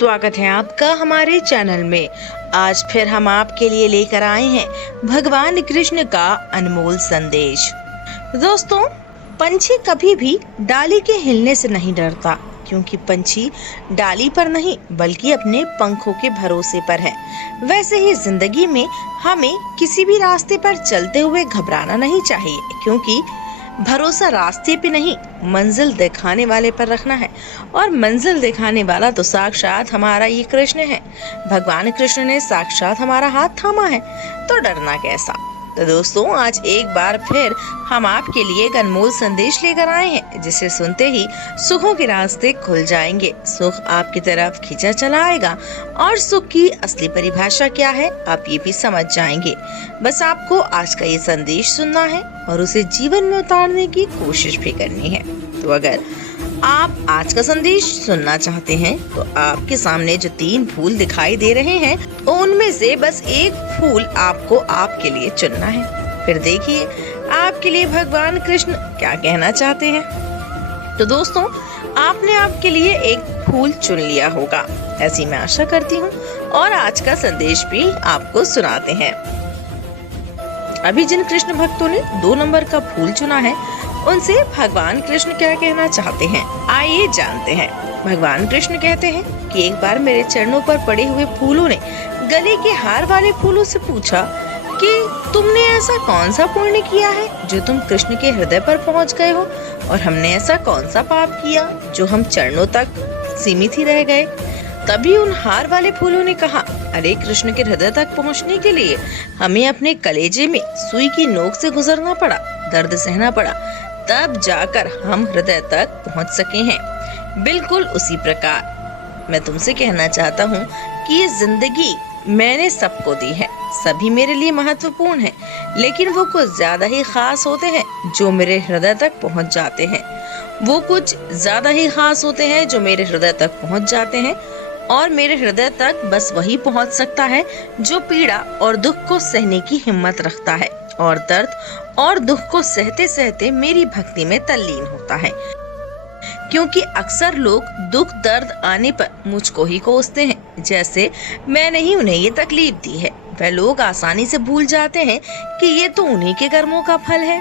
स्वागत है आपका हमारे चैनल में। आज फिर हम आपके लिए लेकर आए हैं भगवान कृष्ण का अनमोल संदेश। दोस्तों, पंछी कभी भी डाली के हिलने से नहीं डरता, क्योंकि पंछी डाली पर नहीं बल्कि अपने पंखों के भरोसे पर है। वैसे ही जिंदगी में हमें किसी भी रास्ते पर चलते हुए घबराना नहीं चाहिए, क्योंकि भरोसा रास्ते पे नहीं मंजिल दिखाने वाले पर रखना है, और मंजिल दिखाने वाला तो साक्षात हमारा ये कृष्ण है। भगवान कृष्ण ने साक्षात हमारा हाथ थामा है, तो डरना कैसा। तो दोस्तों, आज एक बार फिर हम आपके लिए एक अनमोल संदेश लेकर आए हैं, जिसे सुनते ही सुखों के रास्ते खुल जाएंगे, सुख आपकी तरफ खींचा चला आएगा, और सुख की असली परिभाषा क्या है आप ये भी समझ जाएंगे। बस आपको आज का ये संदेश सुनना है और उसे जीवन में उतारने की कोशिश भी करनी है। तो अगर आप आज का संदेश सुनना चाहते हैं तो आपके सामने जो 3 फूल दिखाई दे रहे हैं, तो उनमें से बस एक फूल आपको आपके लिए चुनना है। फिर देखिए आपके लिए भगवान कृष्ण क्या कहना चाहते हैं। तो दोस्तों, आपने आपके लिए एक फूल चुन लिया होगा, ऐसी मैं आशा करती हूँ, और आज का संदेश भी आपको सुनाते हैं। अभी जिन कृष्ण भक्तों ने 2 नंबर का फूल चुना है, उनसे भगवान कृष्ण क्या कहना चाहते हैं, आइए जानते हैं। भगवान कृष्ण कहते हैं कि एक बार मेरे चरणों पर पड़े हुए फूलों ने गले के हार वाले फूलों से पूछा कि तुमने ऐसा कौन सा पुण्य किया है जो तुम कृष्ण के हृदय पर पहुंच गए हो, और हमने ऐसा कौन सा पाप किया जो हम चरणों तक सीमित ही रह गए। तभी उन हार वाले फूलों ने कहा, अरे कृष्ण के हृदय तक पहुंचने के लिए हमें अपने कलेजे में सुई की नोक से गुजरना पड़ा, दर्द सहना पड़ा, तब जाकर हम हृदय तक पहुंच सके हैं। बिल्कुल उसी प्रकार मैं तुमसे कहना चाहता हूँ कि ये जिंदगी मैंने सबको दी है, सभी मेरे लिए महत्वपूर्ण है, लेकिन वो कुछ ज्यादा ही खास होते हैं जो मेरे हृदय तक पहुंच जाते हैं। वो कुछ ज्यादा ही खास होते हैं जो मेरे हृदय तक पहुंच जाते हैं, और मेरे हृदय तक बस वही पहुंच सकता है जो पीड़ा और दुख को सहने की हिम्मत रखता है, और दर्द और दुख को सहते सहते मेरी भक्ति में तल्लीन होता है। क्योंकि अक्सर लोग दुख दर्द आने पर मुझको ही कोसते हैं, जैसे मैंने ही उन्हें ये तकलीफ दी है। वह लोग आसानी से भूल जाते हैं कि ये तो उन्हीं के कर्मों का फल है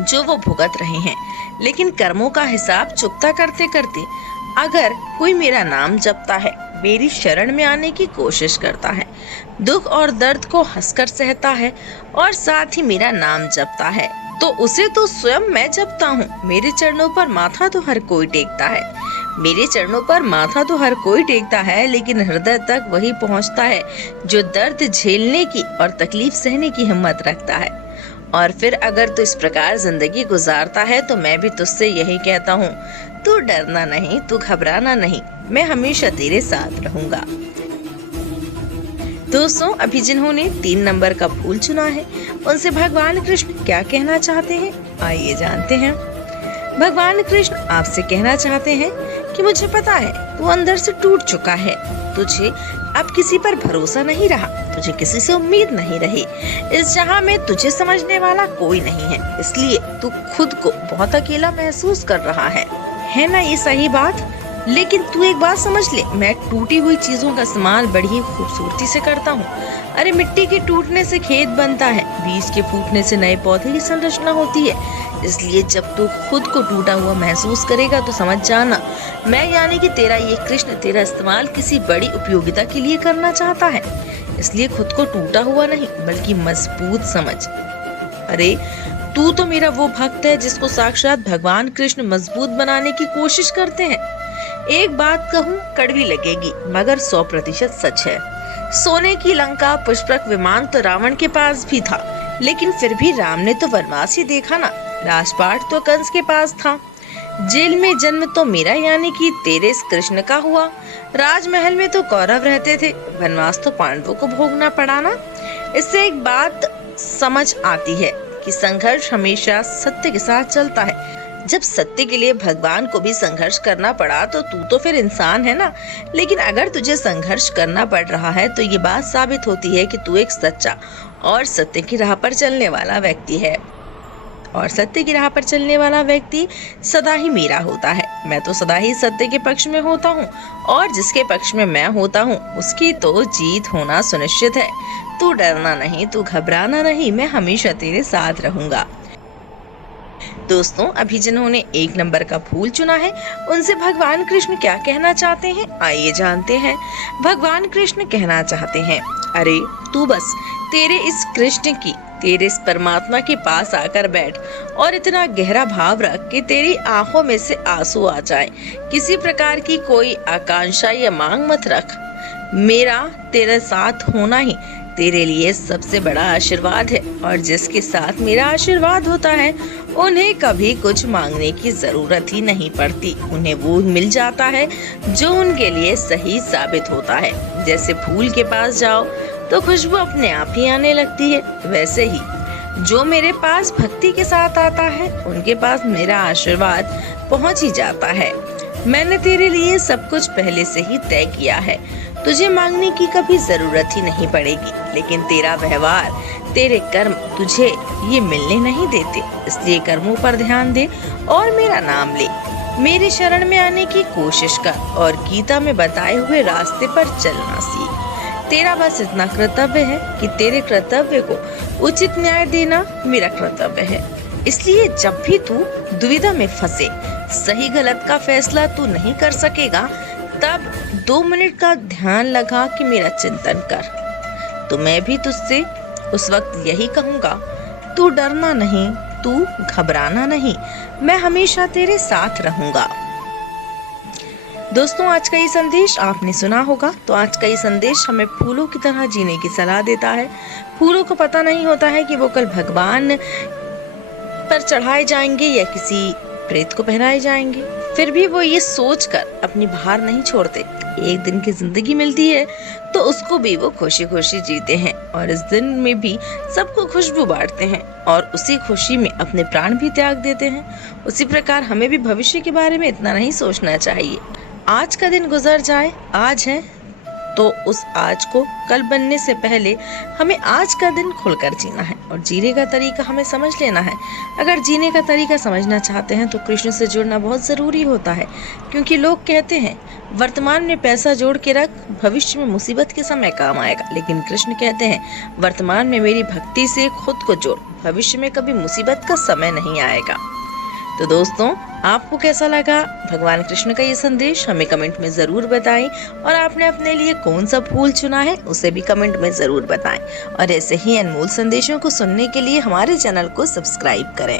जो वो भुगत रहे हैं। लेकिन कर्मों का हिसाब चुकता करते करते अगर कोई मेरा नाम जपता है, मेरी शरण में आने की कोशिश करता है, दुख और दर्द को हंसकर सहता है, और साथ ही मेरा नाम जपता है, तो उसे तो स्वयं मैं जपता हूँ। मेरे चरणों पर माथा तो हर कोई टेकता है, मेरे चरणों पर माथा तो हर कोई टेकता है, लेकिन हृदय तक वही पहुँचता है जो दर्द झेलने की और तकलीफ सहने की हिम्मत रखता है। और फिर अगर तू इस प्रकार जिंदगी गुजारता है, तो मैं भी तुझसे यही कहता हूँ, तू डरना नहीं, तू घबराना नहीं, मैं हमेशा तेरे साथ रहूंगा। दोस्तों, अभी जिन्होंने 3 नंबर का फूल चुना है, उनसे भगवान कृष्ण क्या कहना चाहते हैं, आइए जानते हैं। भगवान कृष्ण आपसे कहना चाहते हैं कि मुझे पता है तू अंदर से टूट चुका है, तुझे अब किसी पर भरोसा नहीं रहा, तुझे किसी से उम्मीद नहीं रही, इस जहां में तुझे समझने वाला कोई नहीं है, इसलिए तू खुद को बहुत अकेला महसूस कर रहा है ना ये सही बात। लेकिन तू एक बात समझ ले, मैं टूटी हुई चीजों का इस्तेमाल बड़ी ही खूबसूरती से करता हूँ। अरे मिट्टी के टूटने से खेत बनता है, बीज के फूटने से नए पौधे की संरचना होती है। इसलिए जब तू खुद को टूटा हुआ महसूस करेगा तो समझ जाना, मैं यानी कि तेरा ये कृष्ण तेरा इस्तेमाल किसी बड़ी उपयोगिता के लिए करना चाहता है। इसलिए खुद को टूटा हुआ नहीं बल्कि मजबूत समझ। अरे तू तो मेरा वो भक्त है जिसको साक्षात भगवान कृष्ण मजबूत बनाने की कोशिश करते हैं। एक बात कहूँ, कड़वी लगेगी मगर 100% सच है। सोने की लंका, पुष्पक विमान तो रावण के पास भी था, लेकिन फिर भी राम ने तो वनवास ही देखा ना। राजपाट तो कंस के पास था, जेल में जन्म तो मेरा यानी कि तेरे इस कृष्ण का हुआ। राजमहल में तो कौरव रहते थे, वनवास तो पांडवों को भोगना पड़ा ना। इससे एक बात समझ आती है कि संघर्ष हमेशा सत्य के साथ चलता है। जब सत्य के लिए भगवान को भी संघर्ष करना पड़ा, तो तू तो फिर इंसान है ना। लेकिन अगर तुझे संघर्ष करना पड़ रहा है, तो ये बात साबित होती है कि तू एक सच्चा और सत्य की राह पर चलने वाला व्यक्ति है। और सत्य की राह पर चलने वाला व्यक्ति सदा ही मेरा होता है। मैं तो सदा ही सत्य के पक्ष में होता हूँ और जिसके पक्ष में मैं होता हूँ उसकी तो जीत होना सुनिश्चित है। तू डरना नहीं, तू घबराना नहीं, मैं हमेशा तेरे साथ रहूंगा। दोस्तों, अभी जिन्होंने 1 नंबर का फूल चुना है उनसे भगवान कृष्ण क्या कहना चाहते हैं, आइए जानते हैं। भगवान कृष्ण कहना चाहते हैं, अरे तू बस तेरे इस कृष्ण की, तेरे इस परमात्मा के पास आकर बैठ और इतना गहरा भाव रख कि तेरी आंखों में से आंसू आ जाए। किसी प्रकार की कोई आकांक्षा या मांग मत रख। मेरा तेरे साथ होना ही तेरे लिए सबसे बड़ा आशीर्वाद है और जिसके साथ मेरा आशीर्वाद होता है उन्हें कभी कुछ मांगने की जरूरत ही नहीं पड़ती। उन्हें वो मिल जाता है जो उनके लिए सही साबित होता है। जैसे फूल के पास जाओ तो खुशबू अपने आप ही आने लगती है, वैसे ही जो मेरे पास भक्ति के साथ आता है उनके पास मेरा आशीर्वाद पहुंच ही जाता है। मैंने तेरे लिए सब कुछ पहले से ही तय किया है। तुझे मांगने की कभी जरूरत ही नहीं पड़ेगी, लेकिन तेरा व्यवहार, तेरे कर्म तुझे ये मिलने नहीं देते। इसलिए कर्मों पर ध्यान दे और मेरा नाम ले। मेरे शरण में आने की कोशिश कर और गीता में बताए हुए रास्ते पर चलना सीख। तेरा बस इतना कर्तव्य है कि तेरे कर्तव्य को उचित न्याय देना मेरा कर्तव्य है। इसलिए जब भी तू दुविधा में फंसे, सही गलत का फैसला तू नहीं कर सकेगा, तब 2 मिनट का ध्यान लगा कि मेरा चिंतन कर। तो मैं भी तुझसे उस वक्त यही कहूँगा, तू डरना नहीं, तू घबराना नहीं, मैं हमेशा तेरे साथ रहूंगा। दोस्तों, आज का ये संदेश आपने सुना होगा। तो आज का ये संदेश हमें फूलों की तरह जीने की सलाह देता है। फूलों को पता नहीं होता है कि वो कल भगवान पर चढ़ाए जाएंगे या किसी प्रेत को पहनाए जाएंगे, फिर भी वो ये सोचकर अपनी बहार नहीं छोड़ते। एक दिन की जिंदगी मिलती है तो उसको भी वो खुशी खुशी जीते हैं और इस दिन में भी सबको खुशबू बांटते हैं और उसी खुशी में अपने प्राण भी त्याग देते हैं। उसी प्रकार हमें भी भविष्य के बारे में इतना नहीं सोचना चाहिए। आज का दिन गुजर जाए, आज है तो उस आज को कल बनने से पहले हमें आज का दिन खुलकर जीना है और जीने का तरीका हमें समझ लेना है। अगर जीने का तरीका समझना चाहते हैं तो कृष्ण से जुड़ना बहुत जरूरी होता है, क्योंकि लोग कहते हैं वर्तमान में पैसा जोड़ के रख, भविष्य में मुसीबत के समय काम आएगा। लेकिन कृष्ण कहते हैं वर्तमान में मेरी भक्ति से खुद को जोड़, भविष्य में कभी मुसीबत का समय नहीं आएगा। तो दोस्तों, आपको कैसा लगा भगवान कृष्ण का ये संदेश, हमें कमेंट में जरूर बताएं और आपने अपने लिए कौन सा फूल चुना है उसे भी कमेंट में जरूर बताएं और ऐसे ही अनमोल संदेशों को सुनने के लिए हमारे चैनल को सब्सक्राइब करें।